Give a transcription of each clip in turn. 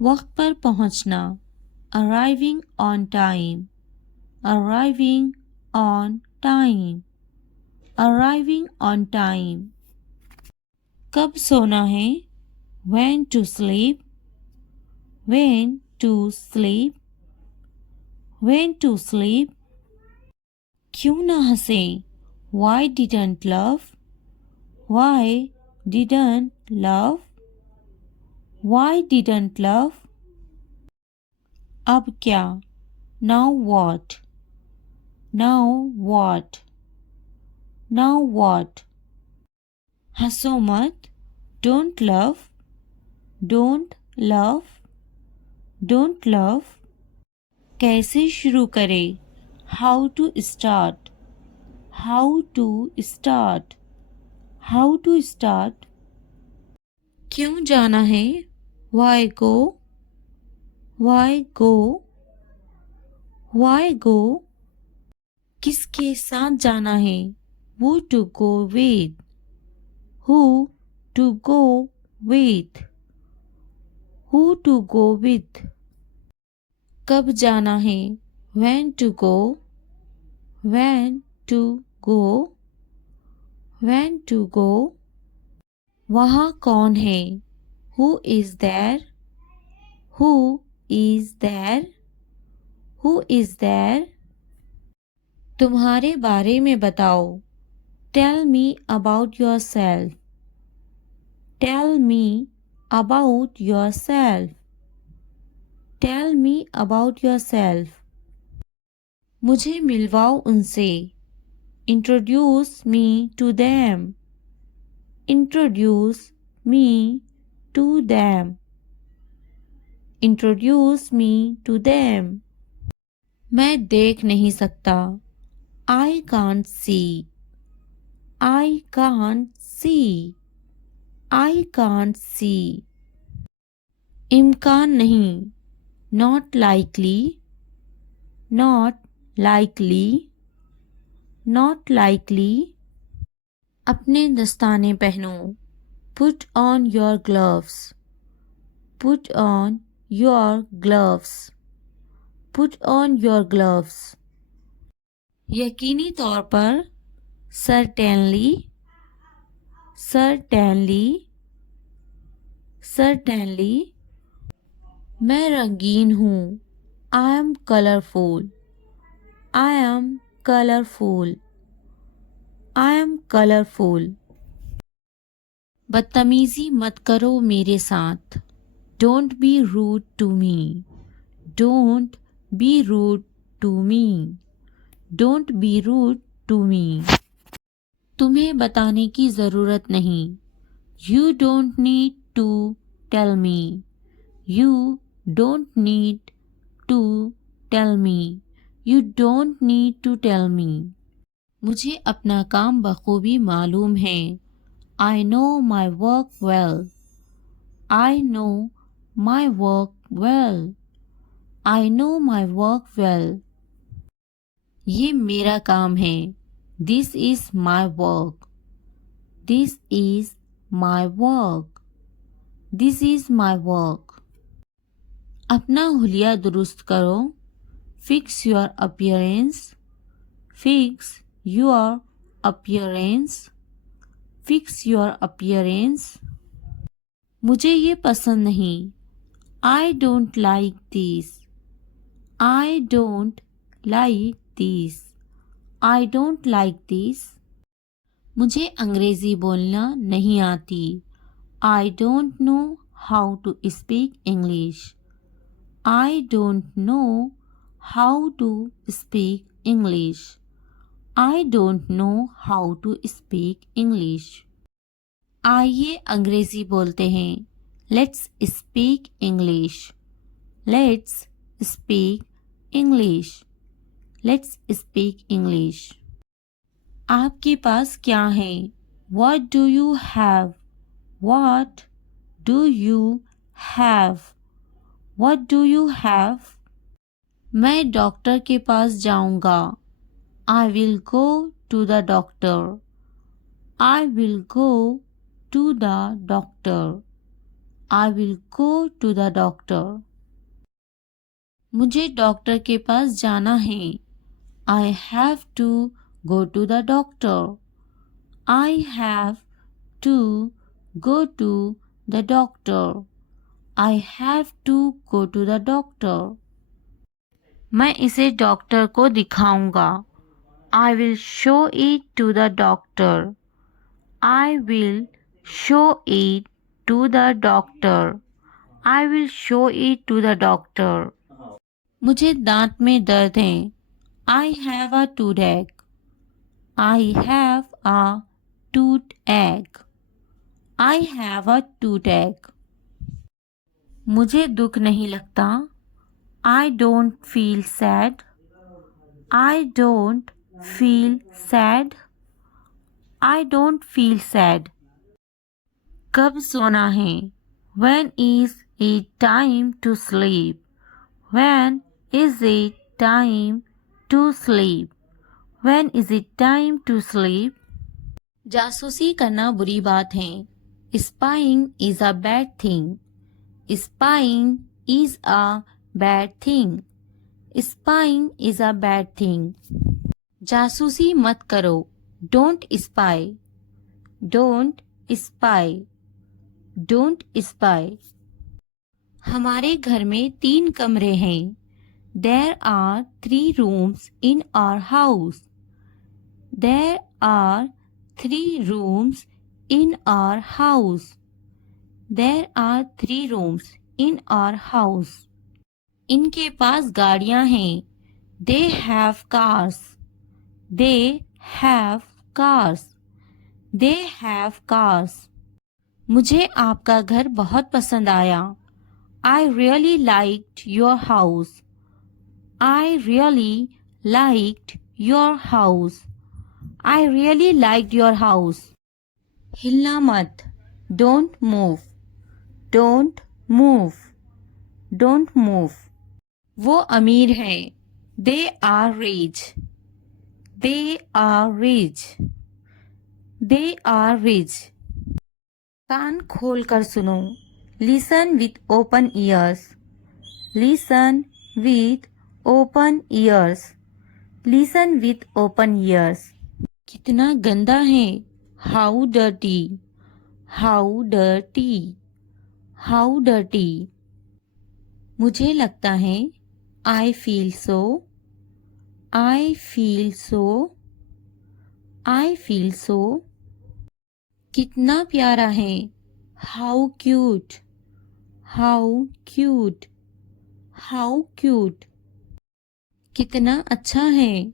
वक्त पर पहुंचना, arriving on time, arriving on time, arriving on time. कब सोना है, when to sleep, when to sleep, when to sleep. क्यों ना हंसे, why didn't laugh, why didn't laugh, why didn't laugh. अब क्या, now what, now what, now what. हंसो मत, don't laugh, don't laugh, don't laugh. कैसे शुरू करें, how to start, how to start, how to start. क्यों जाना है, why go, why go, why go. किसके साथ जाना है, who to go with, who to go with, who to go with. कब जाना है, when to go, when to go, when to go. वहाँ कौन है, who is there, who is there, who is there. तुम्हारे बारे में बताओ, tell me about yourself, tell me about yourself, tell me about yourself. मुझे मिलवाओ उनसे, introduce me to them, introduce me to them, introduce me to them. मैं देख नहीं सकता, I can't see, I can't see, I can't see. इम्कान नहीं, not likely, not likely, not likely. अपने दस्ताने पहनो, put on your gloves, put on your gloves, put on your gloves. यकीनी तौर पर, certainly, certainly, certainly. मैं रंगीन हूँ, I am colorful, I am colorful, I am colorful. बदतमीजी मत करो मेरे साथ, don't be rude to me, don't be rude to me, don't be rude to me. तुम्हें बताने की ज़रूरत नहीं, you don't need to tell me, you don't need to tell me, you don't need to tell me. मुझे अपना काम बखूबी मालूम है, I know my work well, I know my work well, I know my work well. ये मेरा काम है, this is my work, this is my work, this is my work. अपना हुलिया दुरुस्त करो, fix your appearance, fix your appearance, fix your appearance. मुझे ये पसंद नहीं, I don't like this, I don't like this, I don't like this. मुझे अंग्रेज़ी बोलना नहीं आती, I don't know how to speak English, I don't know how to speak English, I don't know how to speak English. आइए अंग्रेज़ी बोलते हैं, Let's speak English, Let's speak English, Let's speak English. आपके पास क्या है, What do you have, What do you have, What do you have. मैं doctor के पास जाऊंगा, I will go to the doctor, I will go to the doctor, I will go to the doctor. मुझे doctor के पास जाना है. I have to go to the doctor. I have to go to the doctor. I have to go to the doctor. मैं इसे doctor को दिखाऊंगा. I will show it to the doctor. I will show it to the doctor. I will show it to the doctor. मुझे दांत में दर्द है. I have a toothache. I have a toothache. I have a toothache. मुझे दुख नहीं लगता. I don't feel sad. I don't feel sad. I don't feel sad. कब सोना है? When is it time to sleep? When is it time to sleep? When is it time to sleep? जासूसी करना बुरी बात है. Spying is a bad thing. Spying is a bad thing. Spying is a bad thing. जासूसी मत करो. Don't spy. Don't spy. Don't spy. हमारे घर में 3 कमरे हैं. There are 3 rooms in our house. There are 3 rooms in our house. There are 3 rooms in our house. इनके पास गाड़ियां हैं. They have cars. They have cars. They have cars. मुझे आपका घर बहुत पसंद आया. I really liked your house. I really liked your house. I really liked your house. हिलना मत. Don't move. Don't move. Don't move. वो अमीर हैं. They are rich. They are rich. They are rich. कान खोल कर सुनो. Listen with open ears. Listen with open ears. Listen with open ears. कितना गंदा है. How dirty. How dirty. How dirty. मुझे लगता है. I feel so. I feel so. I feel so. कितना प्यारा है. How cute. How cute. How cute. कितना अच्छा है.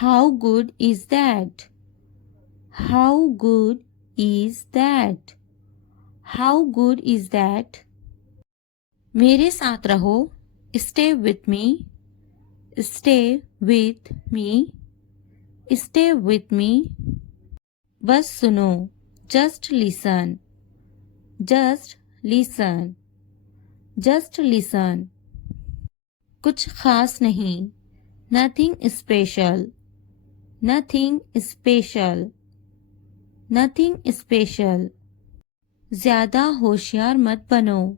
How good is that? How good is that? How good is that? मेरे साथ रहो. Stay with me. Stay with me. Stay with me. बस सुनो. Just listen. Just listen. Just listen. कुछ खास नहीं. Nothing special. Nothing special. Nothing special. ज़्यादा होशियार मत बनो.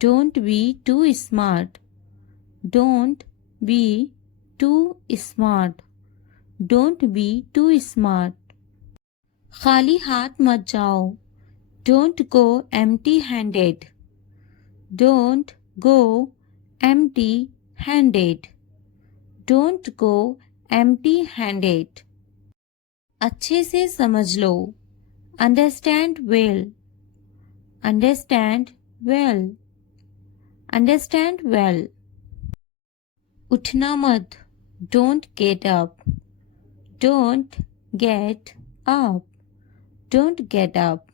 Don't be too smart. Don't be too smart. Don't be too smart. खाली हाथ मत जाओ. Don't go empty-handed. Don't go empty-handed. Don't go empty-handed. अच्छे से समझ लो. Understand well. Understand well. Understand well. उठना मत. Don't get up. Don't get up. Don't get up.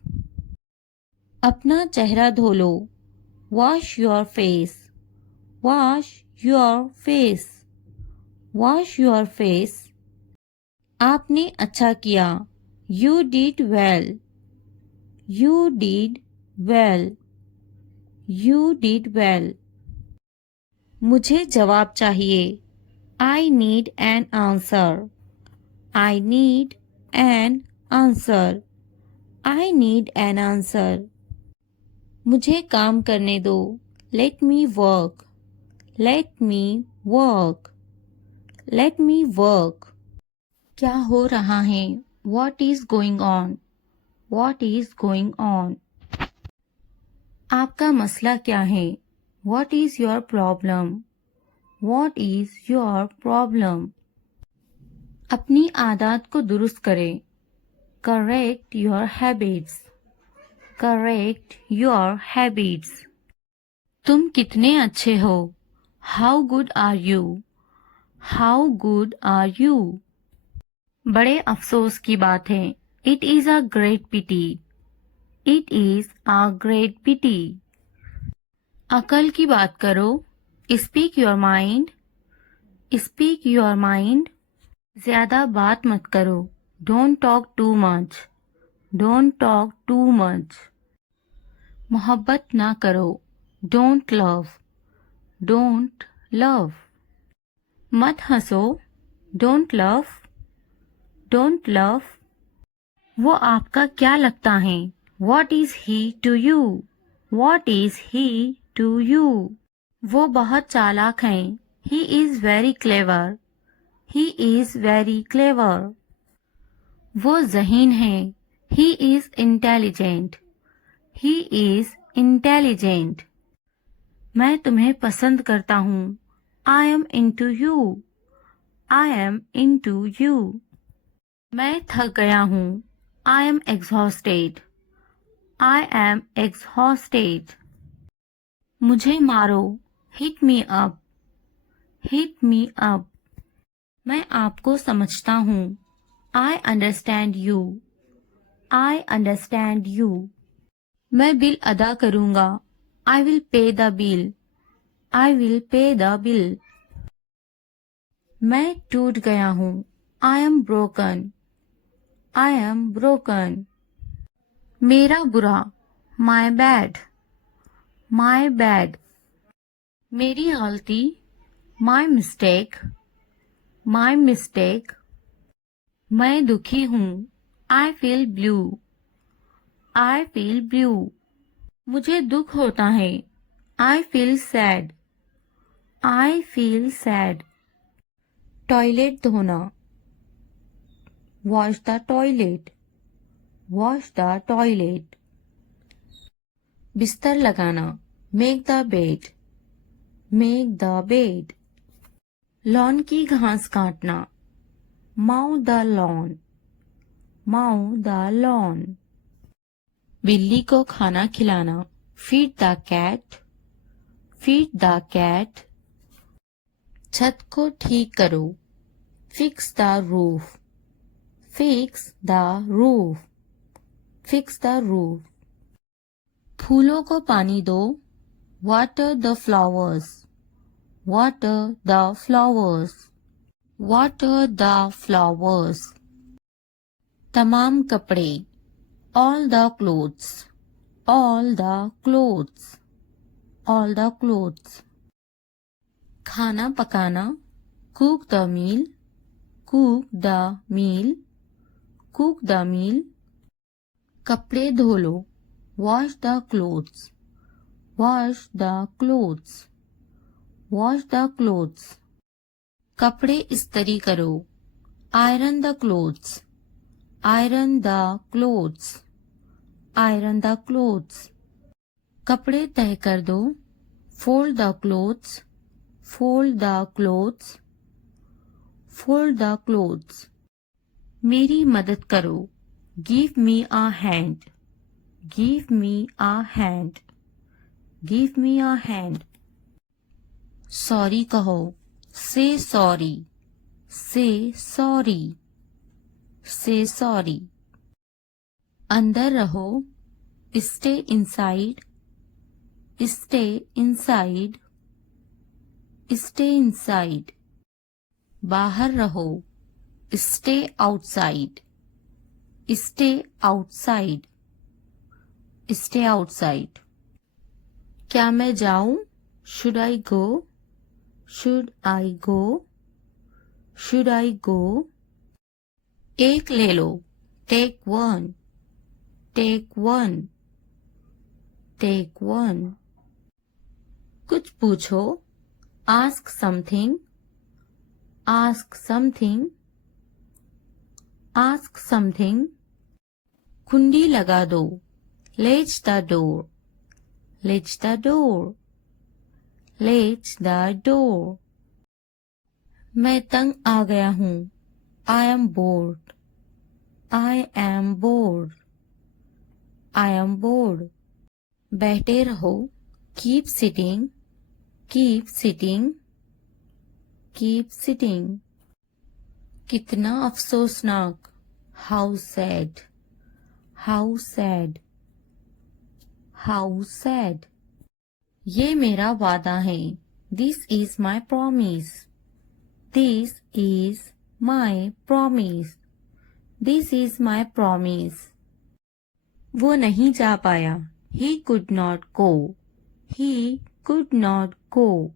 अपना चेहरा धो लो. Wash your face. Wash your face. Wash your face. आपने अच्छा किया. You did well. You did well. You did well. मुझे जवाब चाहिए. I need an answer. I need an answer. I need an answer. मुझे काम करने दो. Let me work. Let me work. Let me work. क्या हो रहा है? What is going on? What is going on? आपका मसला क्या है? What is your problem? What is your problem? अपनी आदत को दुरुस्त करें. Correct your habits. Correct your habits. तुम कितने अच्छे हो? How good are you? How good are you? बड़े अफसोस की बात है. It is a great pity. It is a great pity. अकल की बात करो. Speak your mind. Speak your mind. ज्यादा बात मत करो. Don't talk too much. Don't talk too much. मोहब्बत ना करो. Don't love. Don't love. मत हंसो. Don't laugh. Don't laugh. वो आपका क्या लगता है? What is he to you? What is he to you? वो बहुत चालाक हैं. He is very clever. He is very clever. वो ज़हीन है. He is intelligent. He is intelligent. मैं तुम्हें पसंद करता हूँ. I am into you. I am into you. मैं थक गया हूँ. I am exhausted. I am exhausted. मुझे मारो. Hit me up. Hit me up. मैं आपको समझता हूँ. I understand you. I understand you. मैं बिल अदा करूँगा. I will pay the bill. I will pay the bill. मैं टूट गया हूँ. I am broken. I am broken. मेरा बुरा. My bad. My bad. मेरी गलती. My mistake. My mistake. मैं दुखी हूँ. I feel blue. I feel blue. मुझे दुख होता है. I feel sad. I feel sad. Toilet धोना. Wash the toilet. Wash the toilet. बिस्तर लगाना. Make the bed. Make the bed. Lawn की घास काटना. Mow the lawn. Mow the lawn. बिल्ली को खाना खिलाना. Feed the cat. Feed the cat. छत को ठीक करो. Fix the roof. Fix the roof. Fix the roof. फूलों को पानी दो. Water the flowers. Water the flowers. Water the flowers. तमाम कपड़े. All the clothes. All the clothes. All the clothes. खाना पकाना. Cook the meal. Cook the meal. Cook the meal. कपड़े धो लो. Wash the clothes. Wash the clothes. Wash the clothes. कपड़े इस्त्री करो. Iron the clothes. Iron the clothes. Iron the clothes. कपड़े तह कर दो. Fold the clothes. Fold the clothes. Fold the clothes. मेरी मदद करो. Give me a hand. Give me a hand. Give me a hand. Sorry कहो. Say sorry. Say sorry. Say sorry. अंदर रहो. Stay inside. Stay inside. Stay inside. बाहर रहो. Stay outside. Stay outside. Stay outside. क्या मैं जाऊं? Should I go? Should I go? Should I go? एक ले लो. Take one. Take one. Take 1. कुछ पूछो. Ask something. Ask something. Ask something. कुंडी लगा दो. Latch the door. Latch the door. Latch the door. मैं तंग आ गया हूँ. I am bored. I am bored. I am bored. बैठे रहो. Keep sitting. Keep sitting. Keep sitting. कितना अफसोसनाक. How sad. How sad. How sad. ये मेरा वादा है. This is my promise. This is my promise. This is my promise. वो नहीं जा पाया. He could not go. He could not go.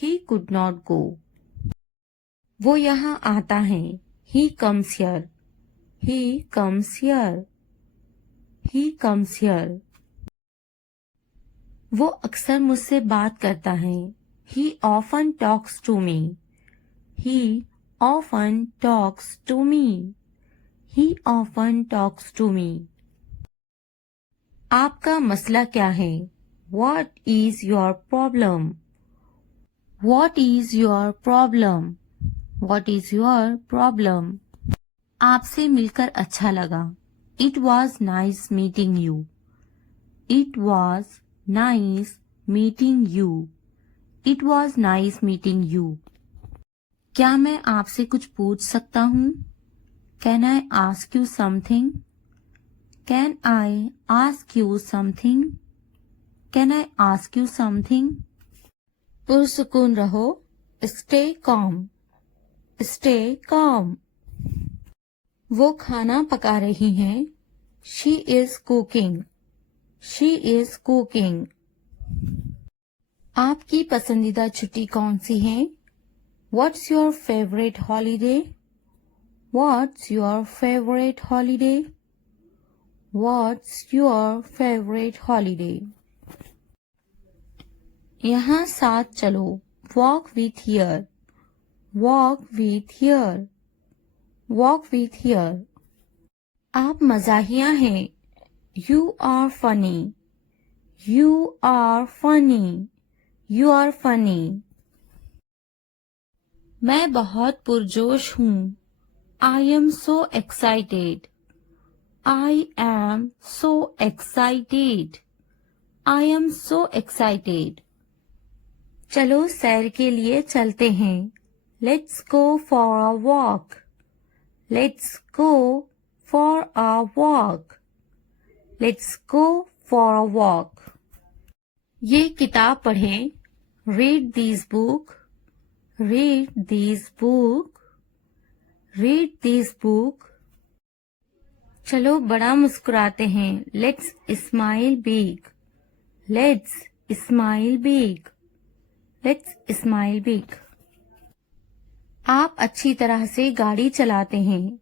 He could not go. वो यहाँ आता है. He comes here. He comes here. He comes here. वो अक्सर मुझसे बात करता है. He often talks to me. He often talks to me. He often talks to me. आपका मसला क्या है? What is your problem? What is your problem? What is your problem? आपसे मिलकर अच्छा लगा. It was nice meeting you. It was nice meeting you. It was nice meeting you. क्या मैं आपसे कुछ पूछ सकता हूँ? Can I ask you something? Can I ask you something? Can I ask you something? पुरसुकून रहो. Stay calm. Stay calm. वो खाना पका रही हैं. She is cooking. She is cooking. आपकी पसंदीदा छुट्टी कौन सी है? What's your favorite holiday? What's your favorite holiday? What's your favorite holiday? यहाँ साथ चलो. Walk with here. Walk with here. Walk with here. आप मजाहिया हैं. You are funny. You are funny. You are funny. मैं बहुत पुरजोश हूँ. I am so excited. I am so excited. I am so excited. चलो सैर के लिए चलते हैं. Let's go for a walk. Let's go for a walk. Let's go for a walk. ये किताब पढ़ें. Read this book. Read this book. Read this book. चलो बड़ा मुस्कुराते हैं. Let's smile big. Let's smile big. Let's smile big. आप अच्छी तरह से गाड़ी चलाते हैं.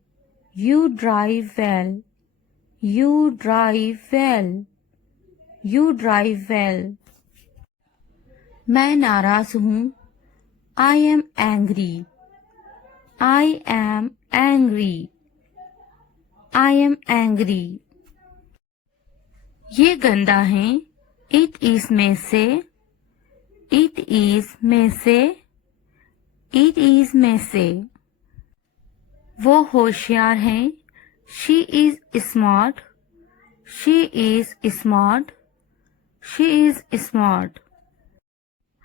You drive well. You drive well. You drive well. मैं नाराज हूँ. I am angry. I am angry. I am angry. ये गंदा है. It is में से. It is में से. It is में से. वो होशियार है. She is smart. She is smart. She is smart.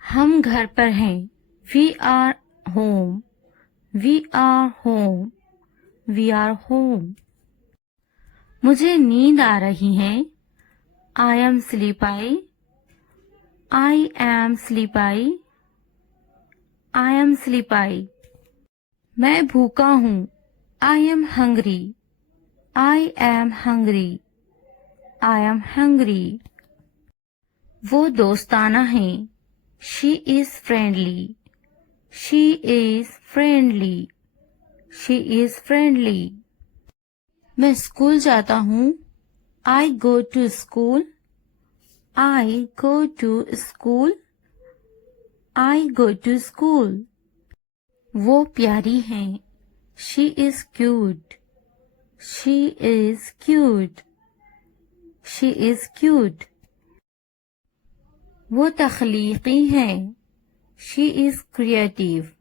हम घर पर हैं. We are home. We are home. We are home. मुझे नींद आ रही है. I am sleepy. I am sleepy. I am sleepy. मैं भूखा हूँ. I am hungry. I am hungry. I am hungry. वो दोस्ताना है. She is friendly. She is friendly. She is friendly. मैं स्कूल जाता हूँ. I go to school. I go to school. I go to school. वो प्यारी हैं. She is cute. She is cute. She is cute. वो तख्लीकी हैं. She is creative.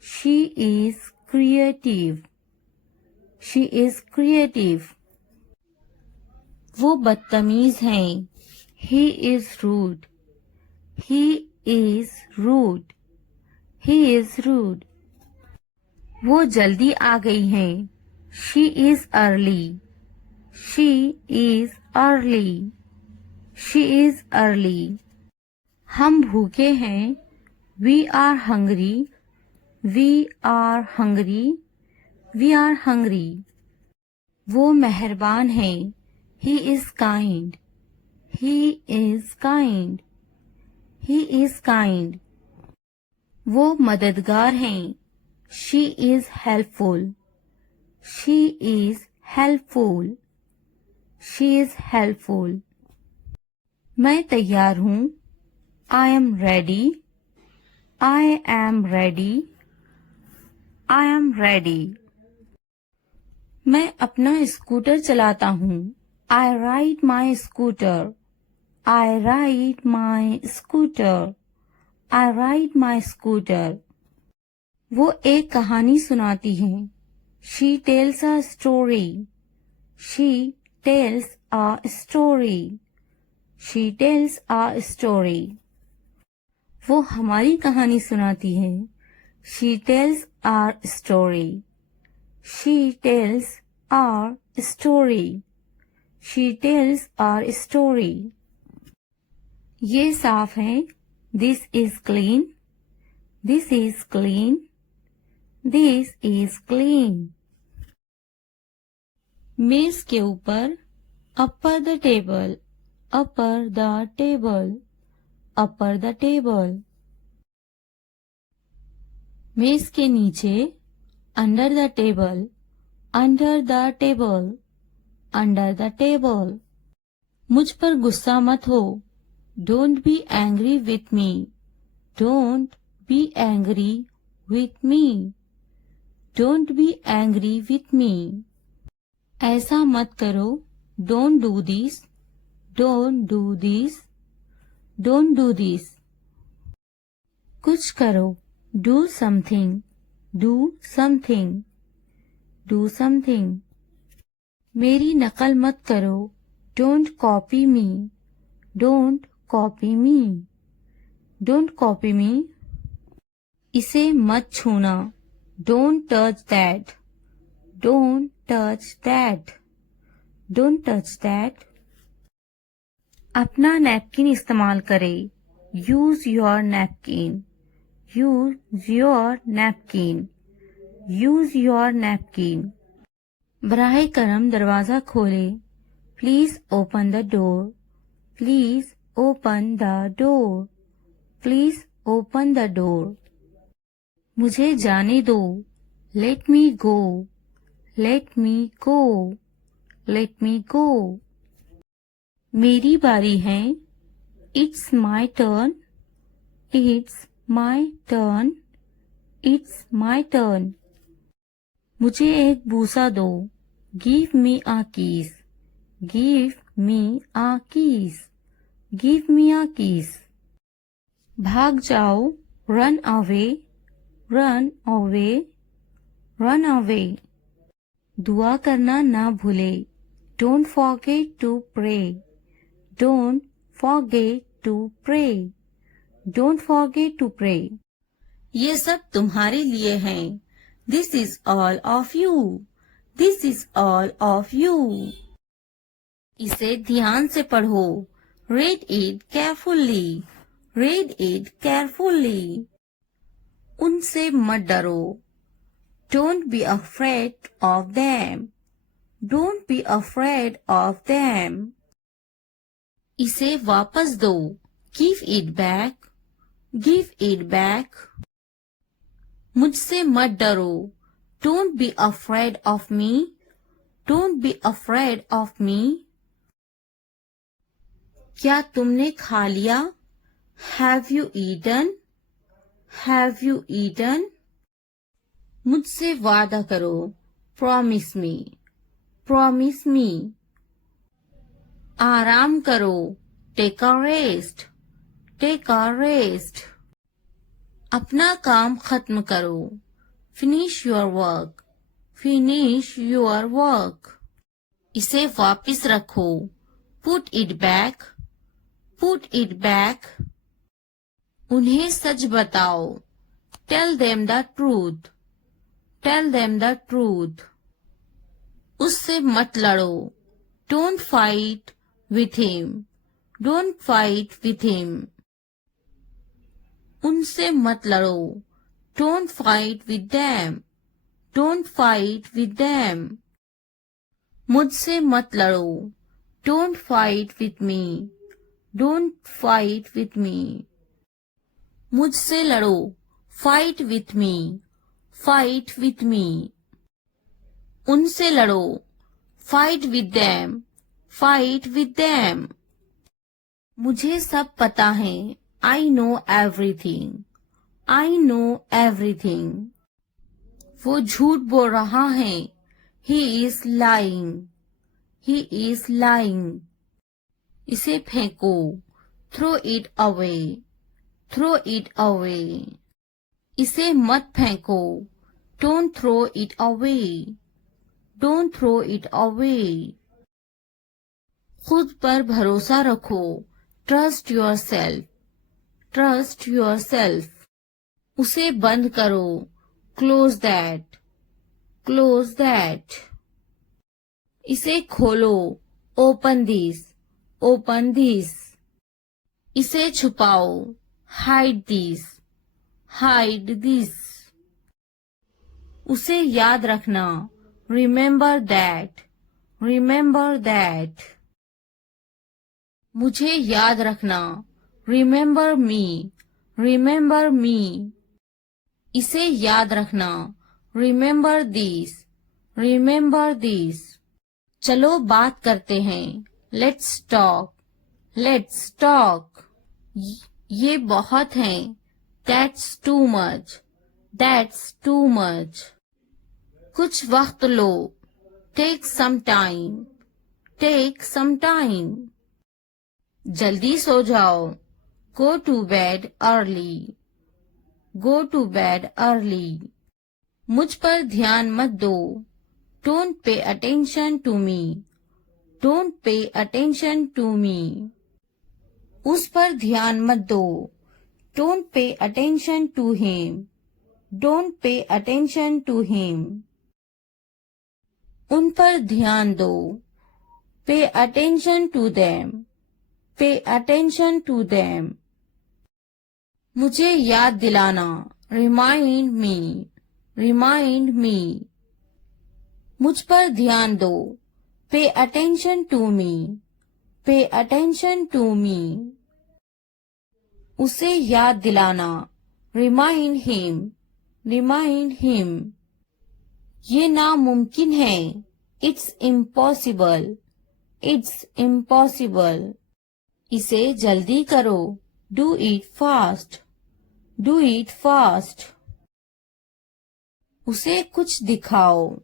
She is creative. She is creative. वो बदतमीज हैं. He is rude. He is rude. He is rude. वो जल्दी आ गई हैं. She is early. She is early. She is early. हम भूखे हैं. We are hungry. We are hungry. We are hungry. वो मेहरबान हैं. He is kind. He is kind. He is kind. वो मददगार हैं. She is helpful. She is helpful. She is helpful. मैं तैयार हूँ. I am ready. I am ready. I am ready. मैं अपना स्कूटर चलाता हूँ. I ride my scooter. I ride my scooter. I ride my scooter. वो एक कहानी सुनाती हैं. She tells a story. She tells a story. She tells a story. वो हमारी कहानी सुनाती हैं. She tells our story. She tells our story. She tells our story. ये साफ है. This is clean. This is clean. This is clean. मेज के ऊपर. Upper the table. Upper the table. Upper the table. मेज के नीचे. Under the table. Under the table. Under the table. मुझ पर गुस्सा मत हो. Don't be angry with me. Don't be angry with me. Don't be angry with me. ऐसा मत करो. Don't do this. Don't do this. Don't do this. कुछ करो. Do something. Do something. Do something. मेरी नकल मत करो. Don't copy me. Don't copy me. Don't copy me. इसे मत छूना. Don't touch that. Don't touch that. Don't touch that. अपना नैपकिन इस्तेमाल करें. Use your napkin. Use your napkin. Use your napkin. बराहे करम दरवाजा खोले. Please open the door. Please open the door. Please open the door. मुझे जाने दो. Let me go. Let me go. Let me go. मेरी बारी है. It's my turn. It's my turn. It's my turn. मुझे एक बूसा दो. Give me a kiss. Give me a kiss. Give me a kiss. भाग जाओ. Run away. Run away. Run away. दुआ करना ना भूले. Don't forget to pray. Don't forget to pray. Don't forget to pray. ये सब तुम्हारे लिए हैं. This is all of you. This is all of you. इसे ध्यान से पढ़ो. Read it carefully. Read it carefully. उनसे मत डरो. Don't be afraid of them. Don't be afraid of them. इसे वापस दो. Give it back. Give it back. मुझसे मत डरो. Don't be afraid of me. Don't be afraid of me. क्या तुमने खा लिया? Have you eaten? Have you eaten? मुझसे वादा करो. Promise me. Promise me. आराम करो. Take a rest. Take a rest. अपना काम खत्म करो. Finish your work. Finish your work. इसे वापस रखो. Put it back. Put it back. उन्हें सच बताओ. Tell them the truth. Tell them the truth. उससे मत लड़ो. Don't fight with him. Don't fight with him. उनसे मत लड़ो. Don't fight with them. Don't fight with them. मुझसे मत लड़ो. Don't fight with me. Don't fight with me. मुझसे लड़ो. Fight with me. Fight with me. उनसे लड़ो. Fight with them. Fight with them. मुझे सब पता है. I know everything. I know everything. वो झूठ बोल रहा है. He is lying. He is lying. इसे फेंको. Throw it away. Throw it away. इसे मत फेंको. Don't throw it away. Don't throw it away. खुद पर भरोसा रखो. Trust yourself. Trust yourself. उसे बंद करो. Close that. Close that. इसे खोलो. Open this. Open this. इसे छुपाओ. Hide this. Hide this. उसे याद रखना. Remember that. Remember that. मुझे याद रखना. Remember me. Remember me. इसे याद रखना. Remember this. Remember this. चलो बात करते हैं. Let's talk. Let's talk. ये बहुत है. That's too much. That's too much. कुछ वक्त लो. Take some time. Take some time. जल्दी सो जाओ. Go to bed early. Go to bed early. मुझ पर ध्यान मत दो. Don't pay attention to me. Don't pay attention to me. उस पर ध्यान मत दो. Don't pay attention to him. Don't pay attention to him. उन पर ध्यान दो. Pay attention to them. Pay attention to them. मुझे याद दिलाना. Remind me. Remind me. मुझ पर ध्यान दो. Pay attention to me. Pay attention to me. उसे याद दिलाना. Remind him. Remind him. ये नामुमकिन है. It's impossible. It's impossible. इसे जल्दी करो. Do it fast. Do it fast. उसे कुछ दिखाओ.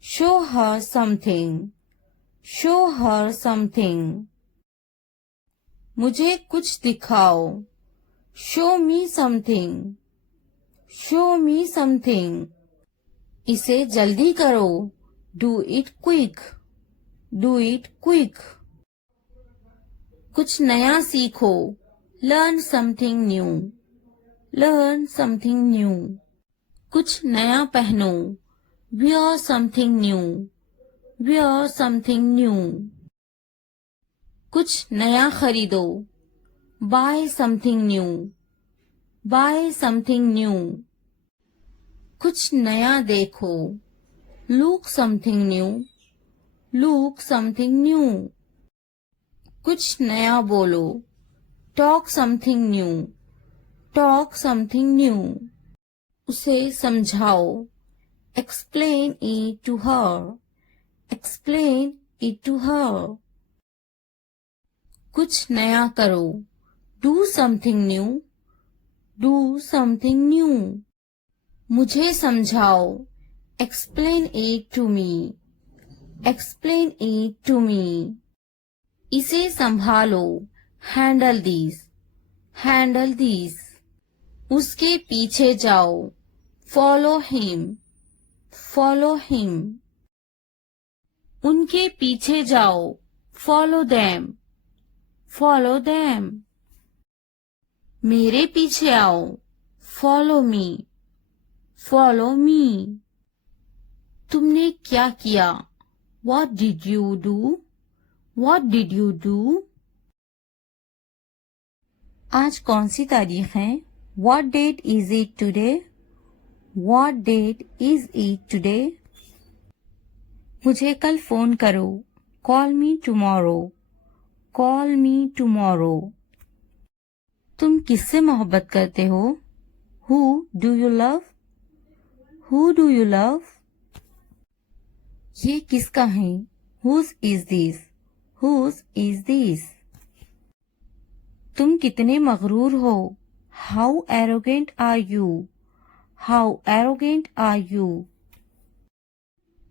Show her something. Show her something. मुझे कुछ दिखाओ. Show me something. Show me something. इसे जल्दी करो. Do it quick. Do it quick. कुछ नया सीखो. Learn something new. Learn something new. कुछ नया पहनो. Wear something new. Wear something new. कुछ नया खरीदो. Buy something new. Buy something new. कुछ नया देखो. Look something new. Look something new. कुछ नया बोलो. Talk something new. Talk something new. उसे समझाओ. Explain it to her. Explain it to her. कुछ नया करो, do something new, do something new. मुझे समझाओ, explain it to me, explain it to me. इसे संभालो, हैंडल दिस, हैंडल दिस। उसके पीछे जाओ, फॉलो हिम, फॉलो हिम। उनके पीछे जाओ, फॉलो देम, फॉलो देम। मेरे पीछे आओ, फॉलो मी, फॉलो मी। तुमने क्या किया, what did you do, what did you do. आज कौन सी तारीख है, what date is it today, what date is it today. मुझे कल फोन करो, call me tomorrow, call me tomorrow. तुम किससे मोहब्बत करते हो, who do you love, who do you love. ये किसका है, whose is this, whose is this. तुम कितने मगरूर हो, how arrogant are you, how arrogant are you.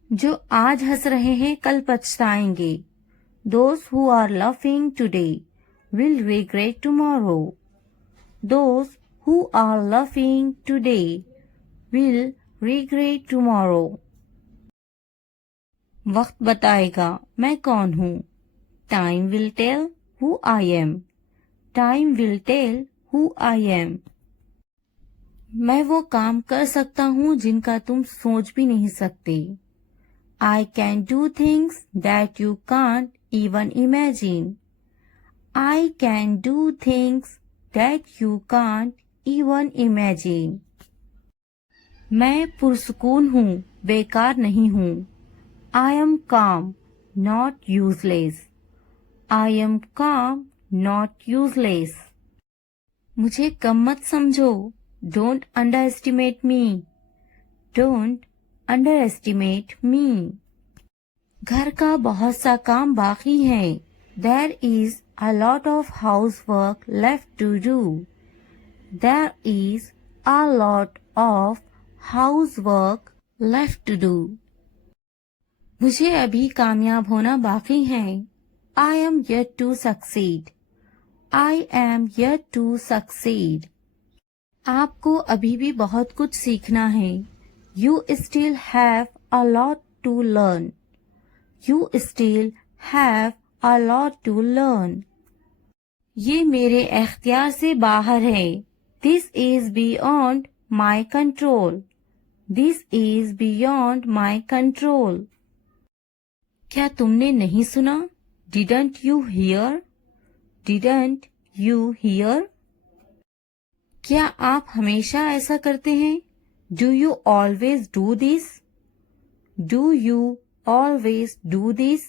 जो आज हंस रहे हैं कल पछताएंगे, those who are laughing today will regret tomorrow, those who are laughing today will regret tomorrow. वक्त बताएगा मैं कौन हूँ, time will tell who I am, time will tell who I am. मैं वो काम कर सकता हूँ जिनका तुम सोच भी नहीं सकते, I can do things that you can't even imagine, I can do things that you can't even imagine। मैं पुरसुकून हूँ, बेकार नहीं हूँ, I am calm, not useless, I am calm, not useless। मुझे कम मत समझो, don't underestimate me, don't underestimate me। घर का बहुत सा काम बाकी है, there is a lot of housework left to do, there is a lot of housework left to do। मुझे अभी कामयाब होना बाकी है, I am yet to succeed, I am yet to succeed। आपको अभी भी बहुत कुछ सीखना है, You still have a lot to learn, You still have a lot to learn। ये मेरे एख्तियार से बाहर है, This is beyond my control, This is beyond my control। क्या तुमने नहीं सुना, Didn't you hear, Didn't you hear। क्या आप हमेशा ऐसा करते हैं, Do you always do this, Do you always do this।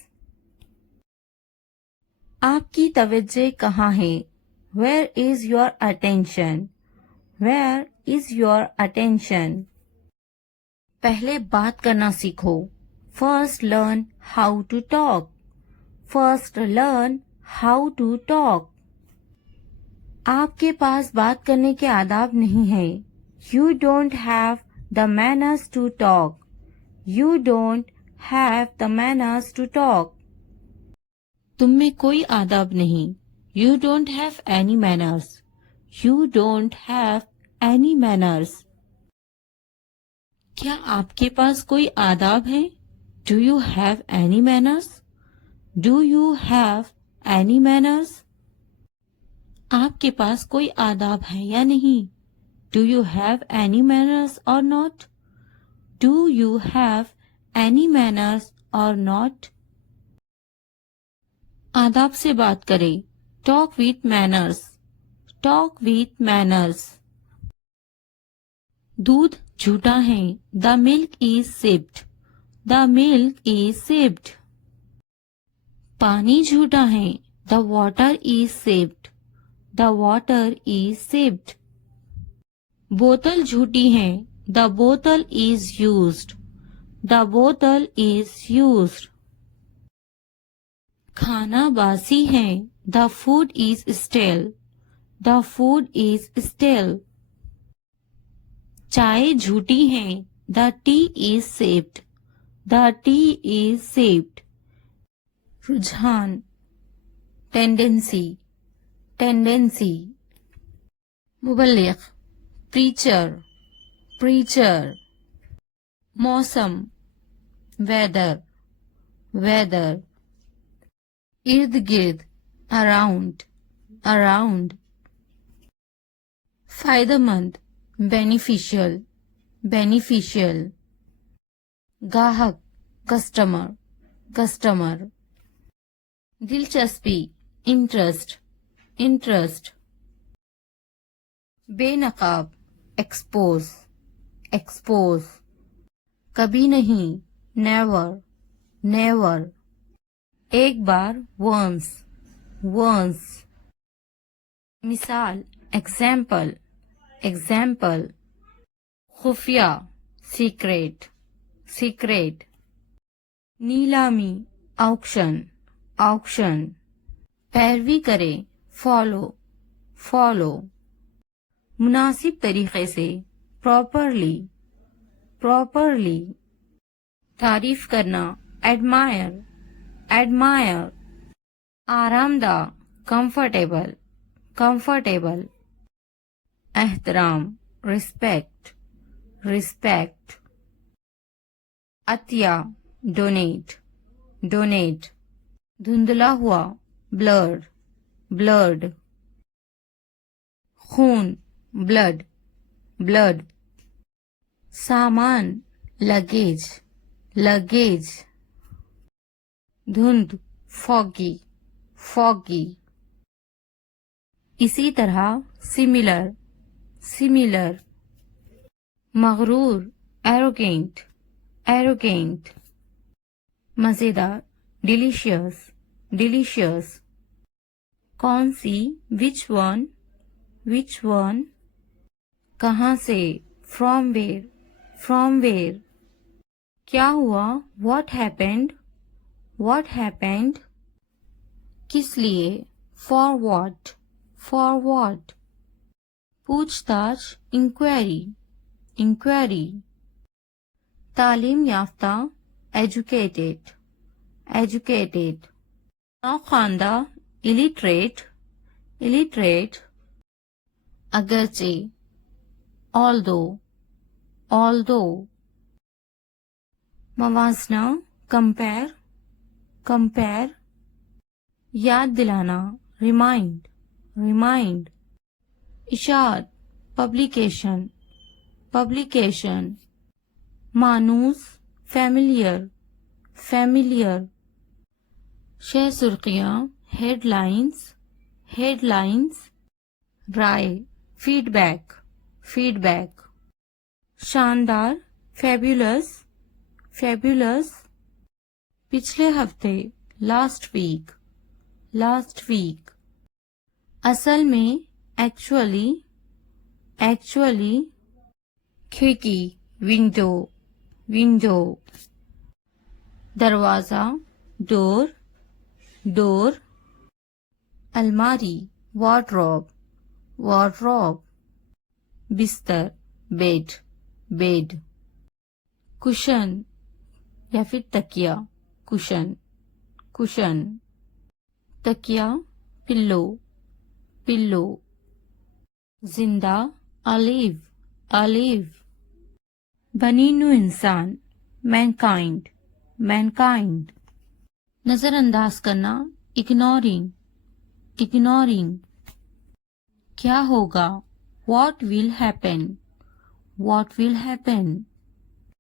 आपकी तवज्जो कहाँ है, Where is your attention, Where is your attention। पहले बात करना सीखो, First learn how to talk, First learn how to talk। आपके पास बात करने के आदाब नहीं है, You don't have the manners to talk, You don't have the manners to talk। तुम में कोई आदाब नहीं, You don't have any manners, You don't have any manners। क्या आपके पास कोई आदाब है, Do you have any manners, Do you have any manners। आपके पास कोई आदाब है या नहीं, Do you have any manners or not, Do you have any manners or not। आदाब से बात करें, Talk with manners, Talk with manners। दूध झूठा है, The milk is sipped, The milk is sipped। पानी झूठा है, The water is sipped, The water is sipped। बोतल झूठी है, The bottle is used, The bottle is used। खाना बासी है, The food is stale. The food is stale. चाय झूठी है. The tea is saved. The tea is saved. रुझान. Tendency. Tendency. मुबल्लिग. Preacher. Preacher. मौसम. Weather. Weather. इर्द गिर्द. Around. Around. फायदेमंद. Beneficial. Beneficial. गाहक. Customer. Customer. दिलचस्पी. Interest. Interest. बेनकाब. Expose. Expose. कभी नहीं. Never. Never. एक बार. Once. Once. मिसाल. Example. Example. खुफिया. Secret. Secret. नीलामी. Auction. Auction. पैरवी करें. Follow. Follow. मुनासिब तरीके से. Properly. Properly. तारीफ करना. Admire. Admire. आरामदा. Comfortable. Comfortable. एहतराम. Respect. Respect. Atiya. Donate. Donate. धुंधला हुआ. Blurred. Blurred. खून. Blood. Blood. सामान. Luggage. Luggage. धुंध. Foggy. Foggy. इसी तरह. Similar. Similar. मगरूर. Arrogant. Arrogant. मजेदार. Delicious. Delicious. कौन सी. Which one. Which one. कहाँ से. From where. From where. क्या हुआ. What happened. What happened. किस लिए. For what. For what. पूछताछ. Inquiry. Inquiry. तालीम याफ्ता. Educated. Educated. नौख्वांदा. Illiterate. Illiterate. अगरचे. Although. Although. मवाजना. Compare. Compare. याद दिलाना. Remind. Remind. इशात. Publication. Publication. मानूस. Familiar. Familiar. शह सुर्खियाँ. Headlines. Headlines. राय. Feedback. Feedback. शानदार. Fabulous. Fabulous. पिछले हफ्ते. Last week. Last week. असल में. Actually. Actually. खिड़की. Window. Window. दरवाजा. Door. Door. अलमारी. Wardrobe. Wardrobe. बिस्तर. Bed. Bed. कुशन या फिर तकिया. कुशन. कुशन. तकिया. पिल्लो. पिल्लो. जिंदा. Alive. Alive. बनीनु इंसान. Mankind. Mankind. नजरअंदाज करना. Ignoring. Ignoring. क्या होगा. What will happen. What will happen.